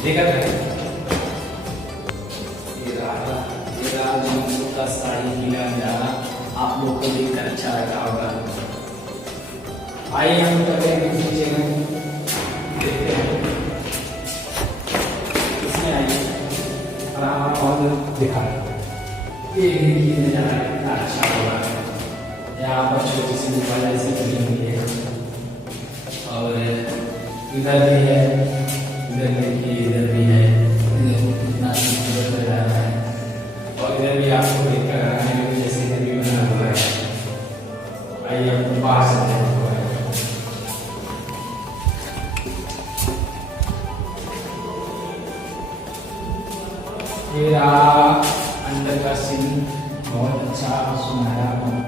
देखा था ये राजनीति का साड़ी मिला नजारा आप लोग को देखकर अच्छा लगा होगा। आइए हम करते हैं दूसरी जगह देखते हैं इसमें आइए और और दिखा ये देखिए नजारा कितना अच्छा होगा। यहाँ पर छोटी सी दुकान ऐसी बनी हुई है और इधर भी है, इधर देखिए इधर भी है, कितना खूबसूरत लग रहा है। और इधर भी आपको देखकर आने में जैसे इधर भी बना हुआ है। आइए आपको पास से ये रहा अंदर का सीन, बहुत अच्छा सुनहरा।